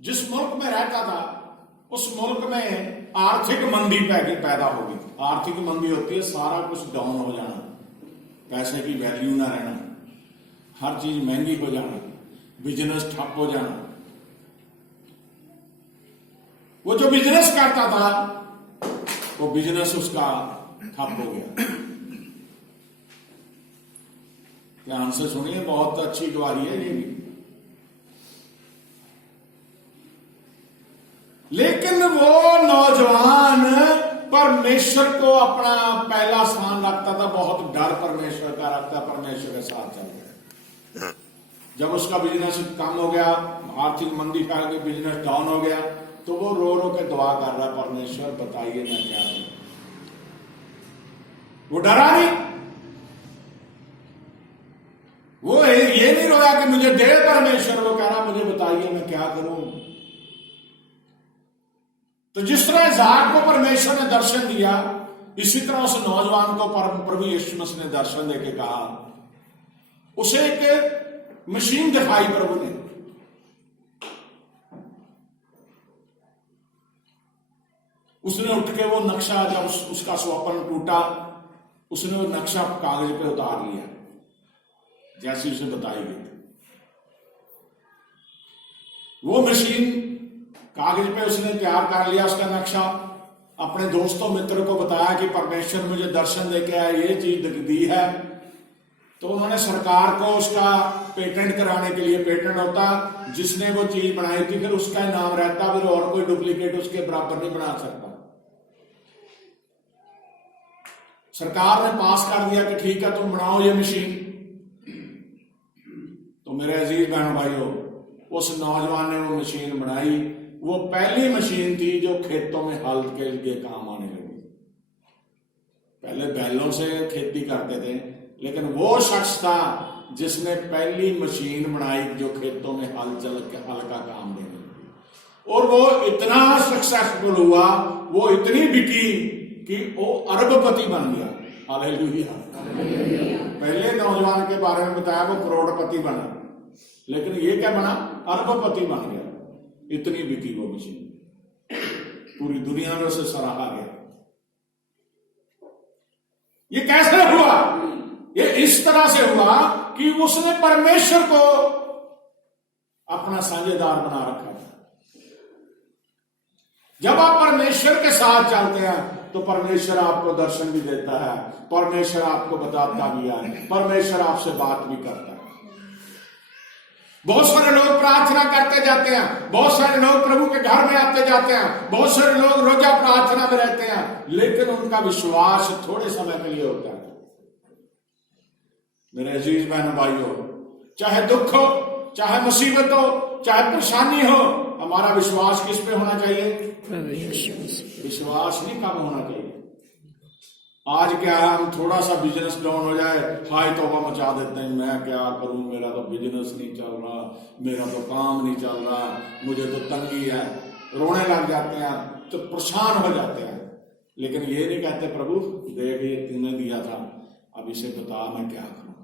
जिस मुल्क में रहता था उस मुल्क में आर्थिक मंदी पैदा हो गई। आर्थिक मंदी होती है सारा कुछ डाउन हो जाना, पैसे की वैल्यू ना रहना, हर चीज महंगी हो जाना, बिजनेस ठप हो जाना। वो जो बिजनेस करता था वो बिजनेस उसका ठप हो गया। ध्यान से सुनिए, बहुत अच्छी गवाही है ये भी। लेकिन वो नौजवान परमेश्वर को अपना पहला स्थान रखता था, बहुत डर परमेश्वर का रखता, परमेश्वर के साथ चल गया। जब उसका बिजनेस कम हो गया, आर्थिक मंदी का बिजनेस डाउन हो गया, तो वो रो रो के दुआ कर रहा, परमेश्वर बताइए मैं क्या करूं। वो डरा नहीं, वो ये नहीं रोया कि मुझे दे परमेश्वर, वो कह रहा मुझे बताइए मैं क्या करूं। तो जिस तरह इज़हाक को परमेश्वर ने दर्शन दिया, इसी तरह उस नौजवान को प्रभु यीशु मसीह ने दर्शन देके कहा, उसे एक मशीन दिखाई प्रभु ने। उसने उठ के वो नक्शा, जब उसका स्वप्न टूटा, उसने वो नक्शा कागज पे उतार लिया जैसी उसे बताई गई। वो मशीन कागज पे उसने तैयार कर लिया, उसका नक्शा। अपने दोस्तों मित्रों को बताया कि परमेश्वर मुझे दर्शन देके आया, ये चीज दी है। तो उन्होंने सरकार को उसका पेटेंट कराने के लिए, पेटेंट होता जिसने वो चीज बनाई थी, फिर उसका ही नाम रहता, फिर और कोई डुप्लीकेट उसके बराबर नहीं बना सकता। सरकार ने पास कर दिया कि ठीक है तुम बनाओ ये मशीन। तो मेरे अजीज बहन भाइयों, उस नौजवान ने वो मशीन बनाई। वो पहली मशीन थी जो खेतों में हल के लिए काम आने लगी। पहले बैलों से खेती करते थे, लेकिन वो शख्स था जिसने पहली मशीन बनाई जो खेतों में हल का काम देने लगी। और वो इतना सक्सेसफुल हुआ, वो इतनी बिकी कि वो अरबपति बन गया। हालेलुया। पहले नौजवान के बारे में बताया वो करोड़पति बना, लेकिन ये क्या बना, अरबपति बन गया। इतनी बिकी वो मशीन, पूरी दुनिया में उसे सराहा गया। ये कैसे हुआ? ये इस तरह से हुआ कि उसने परमेश्वर को अपना साझेदार बना रखा था। जब आप परमेश्वर के साथ चलते हैं तो परमेश्वर आपको दर्शन भी देता है, परमेश्वर आपको बताता भी है, परमेश्वर आपसे बात भी करता है। बहुत सारे लोग प्रार्थना करते जाते हैं, बहुत सारे लोग प्रभु के घर में आते जाते हैं, बहुत सारे लोग रोजा प्रार्थना में रहते हैं, लेकिन उनका विश्वास थोड़े समय के लिए होता है। मेरे अजीज बहन भाइयों, चाहे दुख हो, चाहे मुसीबत हो, चाहे परेशानी हो, हमारा विश्वास किस पे होना चाहिए? विश्वास नहीं कम होना चाहिए। आज क्या है, हम थोड़ा सा बिजनेस डाउन हो जाए, हाय तौबा मचा देते हैं, मैं क्या करूं, मेरा तो बिजनेस नहीं चल रहा, मेरा तो काम नहीं चल रहा, मुझे तो तंगी है, रोने लग जाते हैं, तो परेशान हो जाते हैं। लेकिन ये नहीं कहते प्रभु देख ये तूने दिया था, अब इसे बता मैं क्या करूं।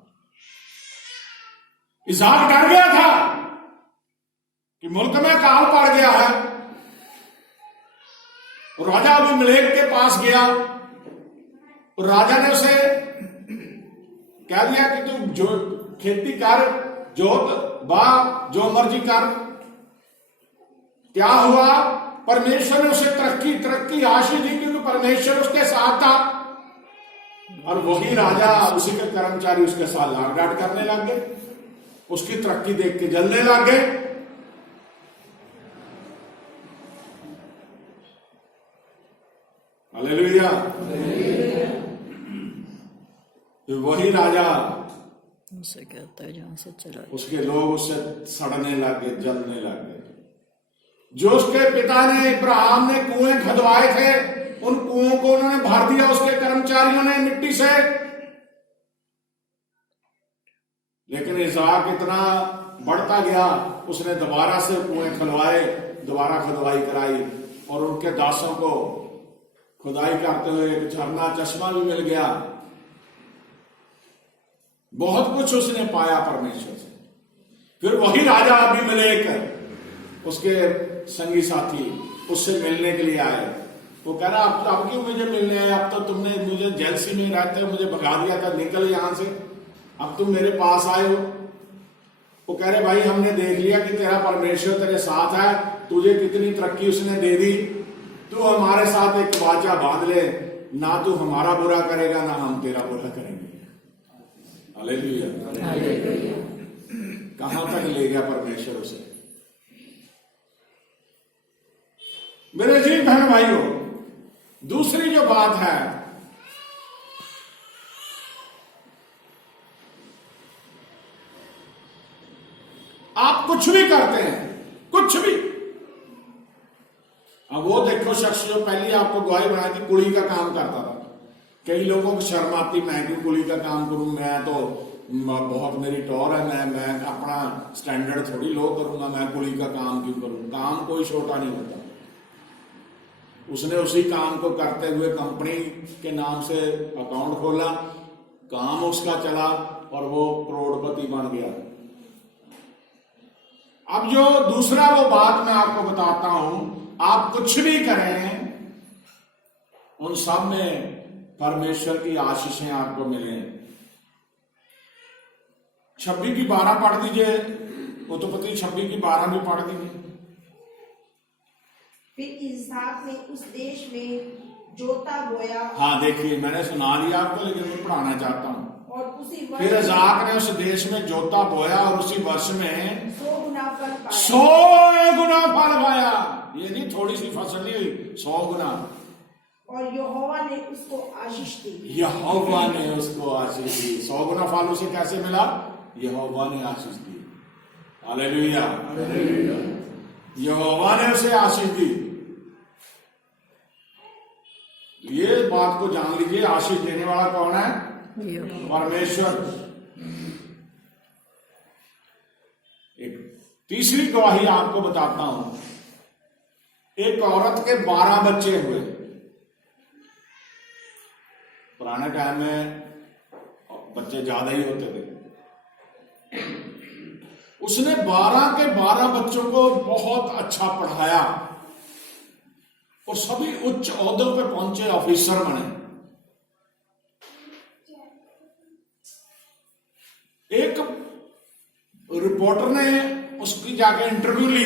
इज़हाक डर गया था कि मुल्क में काल पड़ गया है। राजा अबीमेलेक के पास गया और राजा ने उसे कह दिया कि तू जो खेती कर, जोत बा, जो मर्जी कर। क्या हुआ? परमेश्वर ने उसे तरक्की आशीष दी, क्योंकि परमेश्वर उसके साथ था। और वही राजा, उसी के कर्मचारी उसके साथ लाड डांट करने लग गए, उसकी तरक्की देख के जलने लग गए। हालेलुया। तो वही राजा उसे कहता है जहां से चला, उसके लोग उससे सड़ने लगे, जलने लगे। जो उसके पिता ने, इब्राहिम ने कुएं खदवाए थे, उन कुओं को उन्होंने भर दिया उसके कर्मचारियों ने मिट्टी से। लेकिन इज़हाक इतना बढ़ता गया, उसने दोबारा से कुएं खुलवाए, दोबारा खुदाई कराई, और उनके दासों को खुदाई करते हुए एक झरना, चश्मा भी मिल गया। बहुत कुछ उसने पाया परमेश्वर से। फिर वही राजा अबीमेलेक उसके संगी साथी उससे मिलने के लिए आए। वो कह रहा अब क्यों मुझे मिलने आए, अब तो तुमने मुझे जेलसी में रहते हो मुझे भगा दिया था, निकल यहां से, अब तुम मेरे पास आए हो। वो कह रहे भाई हमने देख लिया कि तेरा परमेश्वर तेरे साथ है, तुझे कितनी तरक्की उसने दे दी, तू हमारे साथ एक वाचा बांध ले, ना तू हमारा बुरा करेगा ना हम तेरा बुरा करेंगे। हालेलुया। कहां तक ले गया परमेश्वर उसे। मेरे जी बहन भाइयों, दूसरी जो बात है, आप कुछ भी करते हैं, कुछ भी। अब वो देखो शख्स जो पहले आपको गवाही बनाई थी, कुली का काम करता था। कई लोगों को शर्म आती, मैं क्यों कुली का काम करूं, मैं तो बहुत मेरी टौर है, मैं अपना स्टैंडर्ड थोड़ी लो करूंगा, मैं कुली का काम क्यों करूं। काम कोई छोटा नहीं होता। उसने उसी काम को करते हुए कंपनी के नाम से अकाउंट खोला, काम उसका चला और वो करोड़पति बन गया। अब जो दूसरा वो बात मैं आपको बताता हूं, आप कुछ भी करें उन सब में परमेश्वर की आशीषें आपको मिले। 26 की 12 पढ़ दीजिए, उत्पत्ति 26 की 12 भी पढ़ दीजिए। फिर इसहाक ने उस देश में जोता बोया। हाँ देखिए, मैंने सुना लिया आपको, लेकिन मैं पढ़ाना चाहता हूँ। और उसी वर्ष फिर इसहाक ने उस देश में जोता बोया और उसी वर्ष में 100 गुना फल पाया। 100 गुना फल पाया। ये नहीं थोड़ी सी फसल नहीं हुई, 100 गुना। और यहोवा ने उसको आशीष दी। यहोवा ने उसको आशीष दी। 100 गुना फल उसे कैसे मिला? यहोवा ने आशीष दी। हालेलुया। यहोवा ने उसे आशीष दी। ये बात को जान लीजिए, आशीष देने वाला कौन है? परमेश्वर। एक तीसरी गवाही आपको बताता हूं। एक औरत के 12 बच्चे हुए। पुराने टाइम में बच्चे ज्यादा ही होते थे। उसने 12 के 12 बच्चों को बहुत अच्छा पढ़ाया और सभी उच्च ओहदों पे पहुंचे, ऑफिसर बने। एक रिपोर्टर ने उसकी जाके इंटरव्यू ली।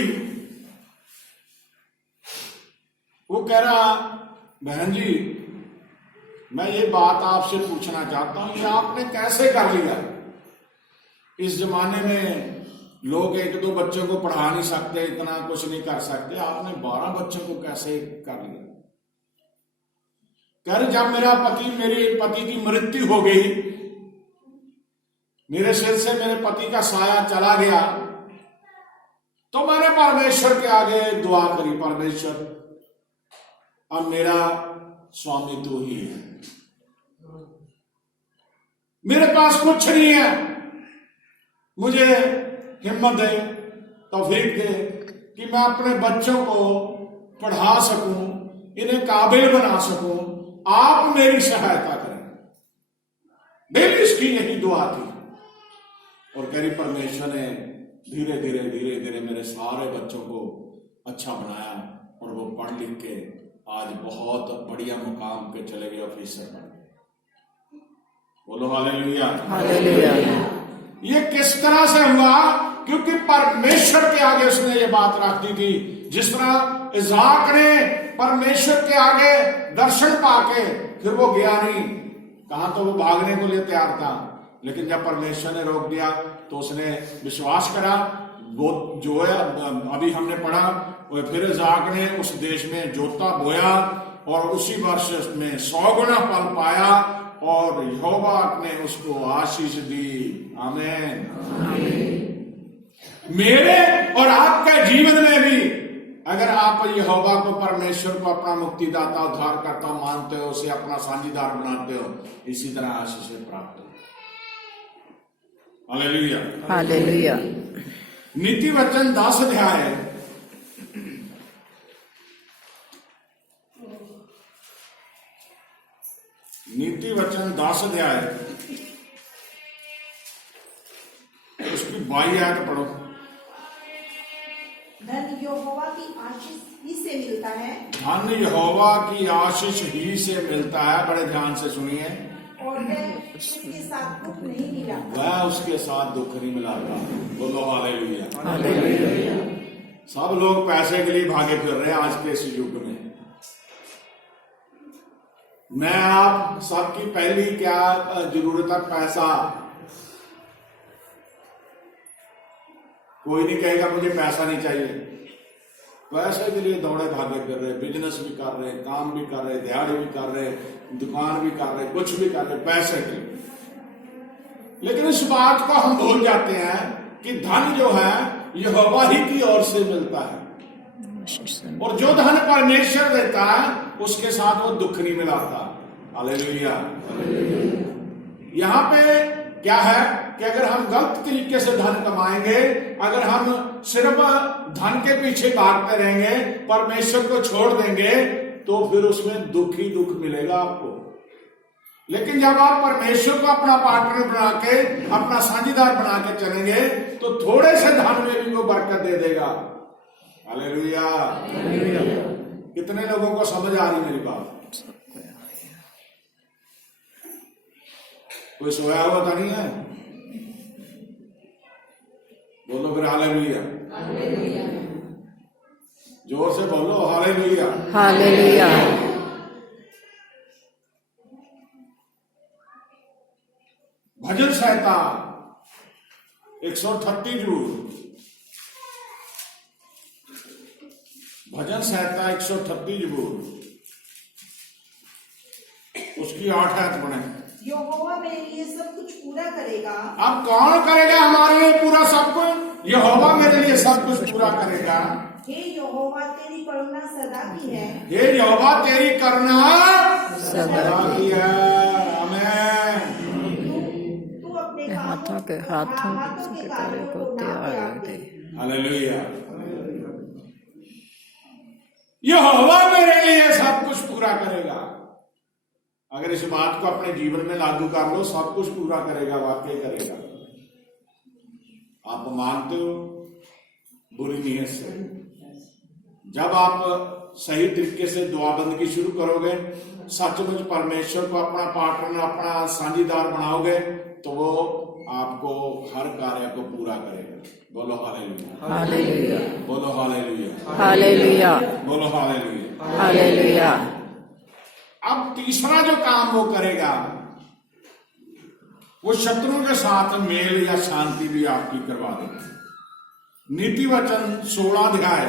वो कह रहा, बहन जी मैं ये बात आपसे पूछना चाहता हूं, ये आपने कैसे कर लिया? इस जमाने में लोग 1-2 बच्चों को पढ़ा नहीं सकते, इतना कुछ नहीं कर सकते, आपने 12 बच्चों को कैसे कर लिया? कह रहे जब मेरे पति की मृत्यु हो गई, मेरे सिर से मेरे पति का साया चला गया, तो मैंने परमेश्वर के आगे दुआ करी, परमेश्वर अब मेरा स्वामी तू ही है, मेरे पास कुछ नहीं है, मुझे हिम्मत दे, तौफीक दे कि मैं अपने बच्चों को पढ़ा सकूं, इन्हें काबिल बना सकूं, आप मेरी सहायता करें। डेली इसकी यही दुआ थी। और कह रही परमेश्वर ने धीरे धीरे मेरे सारे बच्चों को अच्छा बनाया और वो पढ़ लिख के आज बहुत बढ़िया मुकाम पे चले गए, ऑफिसर बन गए। बोलो हालेलुया। हालेलुया। ये किस तरह से हुआ? क्योंकि परमेश्वर के आगे उसने ये बात रख दी थी। जिस तरह इसहाक ने परमेश्वर के आगे दर्शन पाके फिर वो गया नहीं, कहा तो वो भागने को लिए तैयार था, लेकिन जब परमेश्वर ने रोक दिया तो उसने विश्वास करा। वो जो है अभी हमने पढ़ा, और फिर इसहाक ने उस देश में जोता बोया और उसी वर्ष में 100 गुना फल पाया और यहोवा ने उसको आशीष दी। आमीन। मेरे और आपके जीवन में भी अगर आप यहोवा को, परमेश्वर को अपना मुक्तिदाता, उद्धारकर्ता मानते हो, उसे अपना साझीदार बनाते हो, इसी तरह आशीष प्राप्त हो। हालेलुया। हालेलुया। नीति वचन 10 अध्याय, नीति वचन 10 अध्याय उसकी 22 आयत पढ़ो। धन यहोवा की आशीष ही से मिलता है धन यहोवा की आशीष ही से मिलता है। बड़े ध्यान से सुनिए, और वह उसके साथ दुख नहीं मिलाता। वह उसके साथ दुख नहीं मिलाता। बोलो हालेलुया। हालेलुया। सब लोग पैसे के लिए भागे फिर रहे हैं आज के इस युग में। मैं आप सबकी पहली क्या जरूरत है? पैसा। कोई नहीं कहेगा मुझे पैसा नहीं चाहिए। पैसे के लिए दौड़े भागे फिर रहे, बिजनेस भी कर रहे, काम भी कर रहे, दिहाड़ी भी कर रहे, दुकान भी कर रहे, कुछ भी कर रहे पैसे के लिए। लेकिन इस बात को हम भूल जाते हैं कि धन जो है यहोवा ही की ओर से मिलता है, और जो धन परमेश्वर देता है उसके साथ वो दुख नहीं मिलाता। हालेलुया। यहाँ पे क्या है कि अगर हम गलत तरीके से धन कमाएंगे, अगर हम सिर्फ धन के पीछे भागते रहेंगे, परमेश्वर को छोड़ देंगे, तो फिर उसमें दुख ही दुख मिलेगा आपको। लेकिन जब आप परमेश्वर को अपना पार्टनर बना के, अपना साझीदार बना के चलेंगे, तो थोड़े से धन में भी वो बरकत दे देगा। हालेलुया। कितने लोगों को समझ आ रही मेरी बात? कोई सोया हुआ तो नहीं है? बोलो फिर हालेलुया। जोर से बोलो हालेलुया। हालेलुया। भजन संहिता 138 भजन संहिता 138 उसकी 8 आयत पढ़े। यहोवा मेरे लिए सब कुछ पूरा करेगा। अब कौन करेगा हमारे लिए पूरा सब कुछ? यहोवा मेरे लिए सब कुछ पूरा करेगा। हे यहोवा तेरी करुणा सदा की है। हे यहोवा तेरी करुणा सदा की है। आमीन। तू अपने हाथों के कार्य को त्याग दे। हालेलुया। यहोवा मेरे लिए सब कुछ पूरा करेगा। अगर इस बात को अपने जीवन में लागू कर लो, सब कुछ पूरा करेगा, वाकई करेगा। आप मानते हो? बुरी नीयत से जब आप सही तरीके से दुआबंदगी शुरू करोगे, सचमुच परमेश्वर को अपना पार्टनर, अपना साझीदार बनाओगे, तो वो आपको हर कार्य को पूरा करेगा। बोलो हालेलुया। हालेलुया। बोलो हालेलुया। हालेलुया। बोलो हालेलुया। हालेलुया। अब तीसरा जो काम वो करेगा, वो शत्रुओं के साथ मेल या शांति भी आपकी करवा देगा। नीति वचन 16 अध्याय,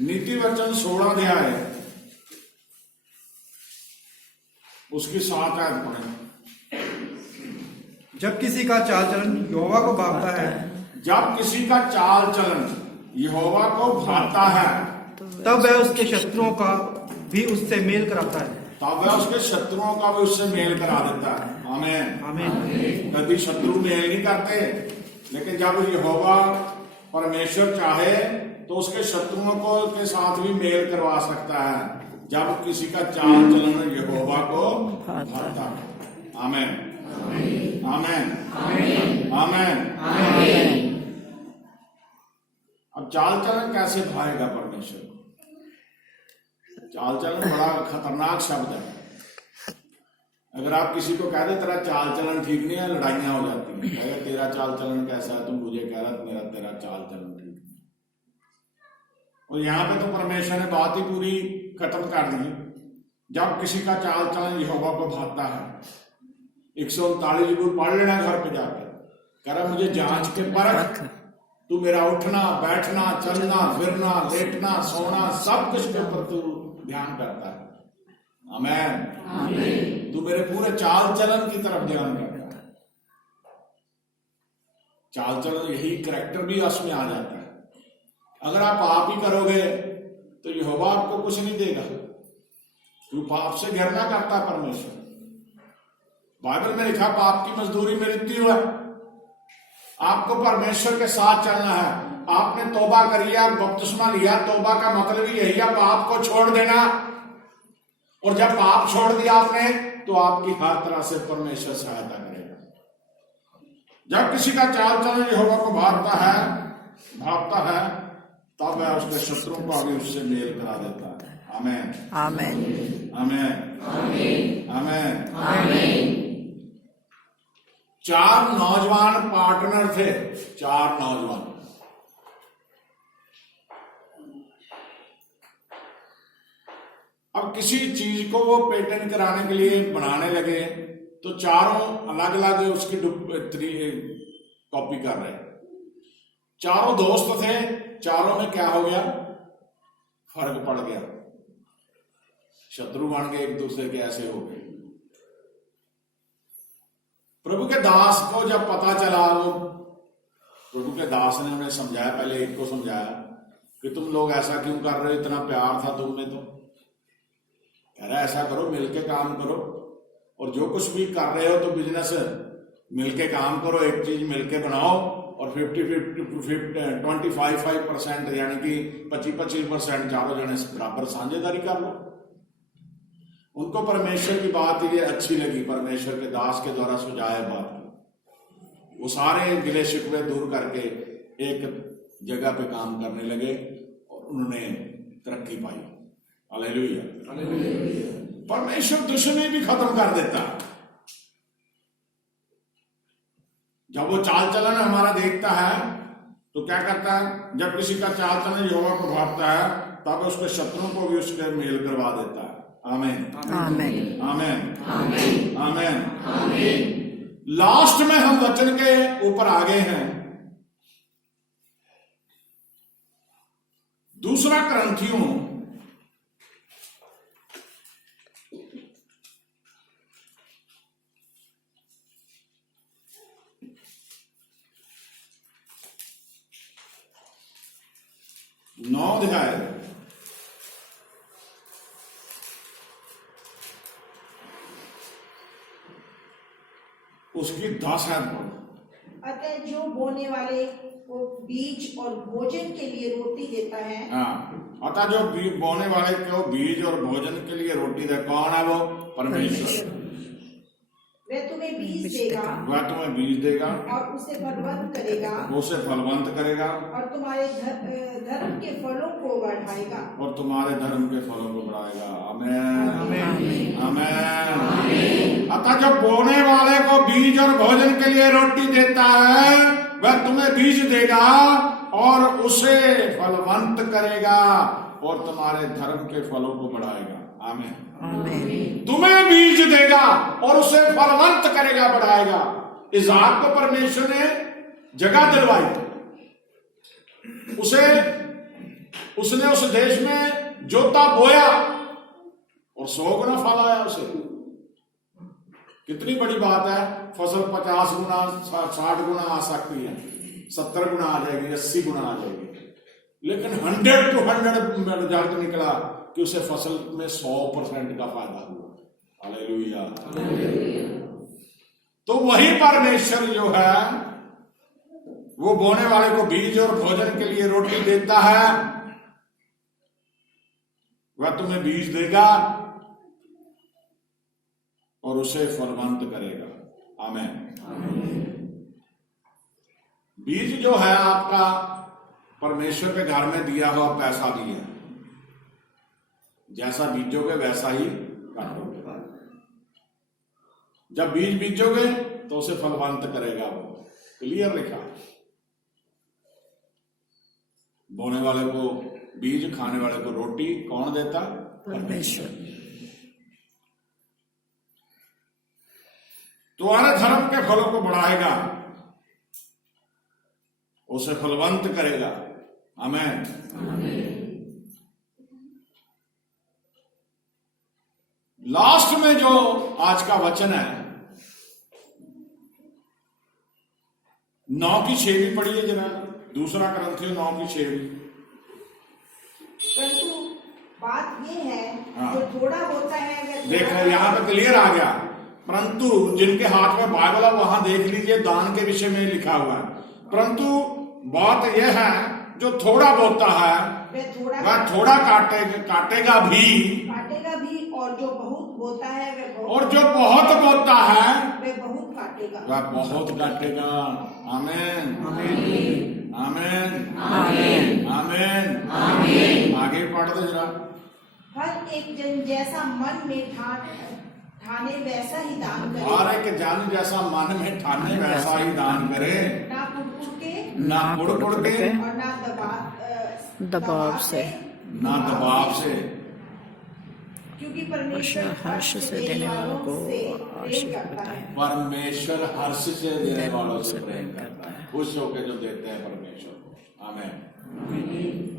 नीति वचन 16 अध्याय उसकी 7 आयत पढ़े। जब किसी का चाल चलन यहोवा को भाता है, जब किसी का चाल चलन यहोवा को भाता है, तब वह उसके शत्रुओं का भी उससे मेल कराता है। तब वह उसके शत्रुओं का भी उससे मेल करा देता है। आमीन। आमीन। कभी शत्रु मेल नहीं करते, लेकिन जब यहोवा परमेश्वर चाहे तो उसके शत्रुओं को के साथ भी मेल करवा सकता है, जब किसी का चाल चलन यहोवा को भाता है। आमीन। आमीन। आमीन। अब चाल चलन कैसे भाएगा परमेश्वर को? चाल चलन बड़ा खतरनाक शब्द है। अगर आप किसी को कह दे तेरा चाल चलन ठीक नहीं है, लड़ाइयां हो जाती हैं। अगर तेरा चाल चलन कैसा है, तुम मुझे कह रहा मेरा तेरा चाल चलन ठीक नहीं। और यहाँ पे तो परमेश्वर ने बात ही पूरी खत्म कर दी। जब किसी का चाल चलन यहोवा को भाता है, 139 पढ़ लेना घर पे जाकर। कह रहा मुझे जांच के परख, तू मेरा उठना बैठना चलना फिरना लेटना सोना सब कुछ के ऊपर तू ध्यान करता है। आमीन। तू मेरे पूरे चाल चलन की तरफ ध्यान करता है। चाल चलन यही करैक्टर भी उसमें आ जाता है। अगर आप पाप ही करोगे तो यहोवा आपको कुछ नहीं देगा, क्यों? पाप से घृणा करता है परमेश्वर। बाइबल में लिखा पाप की मजदूरी मृत्यु है। आपको परमेश्वर के साथ चलना है। आपने तौबा करी है, बपतिस्मा लिया, तौबा का मतलब ही यही है पाप को छोड़ देना। और जब पाप छोड़ दिया आपने, तो आपकी हर तरह से परमेश्वर सहायता करेगा। जब किसी का चाल चलन यहोवा को भागता है तब वह उसके शत्रुओं को भी उससे मेल करा देता है। आमेन आमेन आमेन आमेन आमेन। 4 नौजवान पार्टनर थे, 4 नौजवान। अब किसी चीज को वो पेटेंट कराने के लिए बनाने लगे तो चारों अलग अलग उसकी कॉपी कर रहे। चारों दोस्त थे, चारों में क्या हो गया, फर्क पड़ गया, शत्रु बन गए, एक दूसरे के ऐसे हो गए। प्रभु के दास को जब पता चला, वो प्रभु के दास ने उन्हें समझाया, पहले एक को समझाया कि तुम लोग ऐसा क्यों कर रहे हो, इतना प्यार था तुम में, तो कह रहा ऐसा करो, मिलके काम करो, और जो कुछ भी कर रहे हो तो बिजनेस मिलके काम करो, एक चीज मिलके बनाओ, और 25% यानी कि 25% चारों जने बराबर साझेदारी कर लो। उनको परमेश्वर की बात ये अच्छी लगी, परमेश्वर के दास के द्वारा सुझाए बात। वो सारे गिले शिकवे दूर करके एक जगह पे काम करने लगे और उन्होंने तरक्की पाई। हालेलुया। परमेश्वर दुश्मनी भी खत्म कर देता। जब वो चाल चलन हमारा देखता है तो क्या करता है, जब किसी का चाल चलन यहोवा को भागता है तब उसके शत्रुओं को भी उसके मेल करवा देता है। आमीन आमीन आमीन आमीन आमीन। लास्ट में हम वचन के ऊपर आ गए हैं। 2 कुरिन्थियों 9 अध्याय उसकी 10 आयत पढ़ो। अतः जो बोने वाले को बीज और भोजन के लिए रोटी देता है, अतः जो बोने वाले को बीज और भोजन के लिए रोटी दे, कौन है वो? परमेश्वर। वह तुम्हें बीज देगा, वह तुम्हें बीज देगा और उसे फलवंत करेगा, उसे फलवंत करेगा, और तुम्हारे धर्म के फलों को बढ़ाएगा, और तुम्हारे धर्म के फलों को बढ़ाएगा। आमीन आमीन। अतः जो बोने वाले को बीज और भोजन के लिए रोटी देता है वह तुम्हें बीज देगा और उसे फलवंत करेगा और तुम्हारे धर्म के फलों को बढ़ाएगा। आमीन। तुम्हें बीज देगा और उसे फलवंत करेगा, बढ़ाएगा। इसहाक को परमेश्वर ने जगह दिलवाई, उसने उस देश में जोता बोया और 100 गुना फल आया उसे। कितनी बड़ी बात है, फसल 50 गुना 60 गुना आ सकती है, 70 गुना आ जाएगी, 80 गुना आ जाएगी, लेकिन 100 to 100 रिजल्ट निकला कि उसे फसल में 100% का फायदा हुआ। हालेलुया। तो वही परमेश्वर जो है वो बोने वाले को बीज और भोजन के लिए रोटी देता है, वह तुम्हें बीज देगा और उसे फलवंत करेगा। आमीन। बीज जो है आपका परमेश्वर के घर में दिया हुआ पैसा भी है, जैसा बीजोगे वैसा ही काटोगे। जब बीज बीजोगे तो उसे फलवंत करेगा वो। क्लियर लिखा। बोने वाले को बीज, खाने वाले को रोटी कौन देता? परमेश्वर। तुम्हारे धर्म के फलों को बढ़ाएगा, उसे फलवंत करेगा। आमीन। लास्ट में जो आज का वचन है 9:6 पढ़िए जरा। 2 कुरिन्थियों 9:6। परंतु बात ये है, जो थोड़ा होता है वह देखो यहां पे क्लियर आ गया। परंतु जिनके हाथ में बाइबल है वहां देख लीजिए, दान के विषय में लिखा हुआ है। परंतु बात यह है, जो थोड़ा बोता है वह थोड़ा काटेगा भी, और जो बहुत बोता है और जो बहुत बोता है वह बहुत काटेगा। वह बहुत काटेगा। आमीन आमीन आमीन आमीन आमीन। आगे पढ़ दो जरा। हर एक जन जैसा मन में ठाने वैसा ही दान करे, हर एक जन जैसा मन में ठाने वैसा ही दान करे, ना कुड़ के ना कुड़ कुड़ के और ना दबाव से, ना दबाव से, क्योंकि परमेश्वर हर्ष से देने वालों को आशीष करता देता है। है। परमेश्वर हर्ष से देने वालों से प्रेम करता है। खुश होकर जो देते हैं परमेश्वर को। आमीन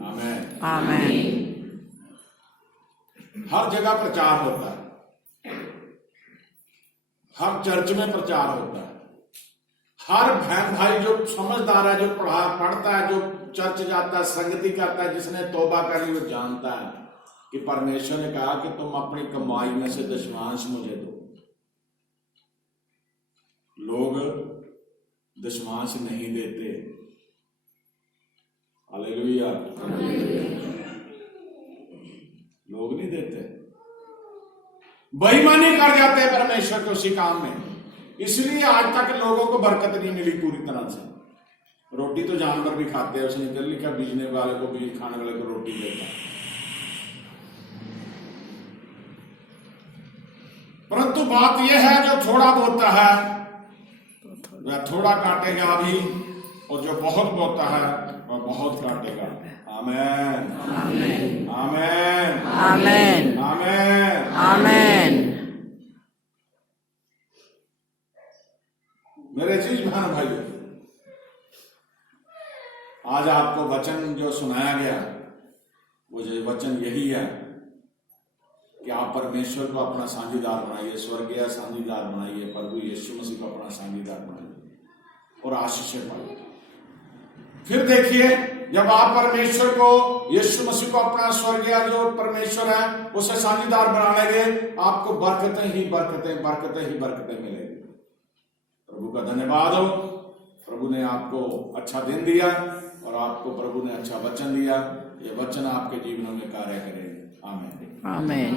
आमीन। आमीन। हर जगह प्रचार होता है, हर चर्च में प्रचार होता है। हर बहन भाई जो समझदार है, जो पढ़ता है, जो चर्च जाता है, संगति करता है, जिसने तौबा करी, वो जानता है कि परमेश्वर ने कहा कि तुम अपनी कमाई में से दशमांश मुझे दो। लोग दशमांश नहीं देते। हालेलुया। लोग नहीं देते, बेईमानी कर जाते हैं परमेश्वर के उसी काम में। इसलिए आज तक लोगों को बरकत नहीं मिली पूरी तरह से। रोटी तो जानवर भी खाते हैं, उसने कर लिखा बीजने वाले को बीज, खाने वाले को रोटी देता है। परंतु बात यह है, जो थोड़ा बोता है वह थोड़ा काटेगा भी, और जो बहुत बोता है वह बहुत काटेगा। आमीन आमीन आमीन आमीन आमीन आमीन। मेरे अजीज बहन भाइयों, आज आपको वचन जो सुनाया गया, वो जो वचन यही है कि आप परमेश्वर को अपना साझीदार बनाइए, स्वर्गीय साझीदार बनाइए, प्रभु यीशु मसीह को अपना साझीदार बनाइए और आशीषें पाइए। फिर देखिए, जब आप परमेश्वर को, यीशु मसीह को अपना स्वर्गीय जो परमेश्वर है उसे साझीदार बना लेंगे, आपको बरकतें ही बरकतें, बरकतें ही बरकतें मिलेंगी। प्रभु का धन्यवाद हो। प्रभु ने आपको अच्छा दिन दिया और आपको प्रभु ने अच्छा वचन दिया। ये वचन आपके जीवनों में कार्य करेंगे। आमीन आमीन।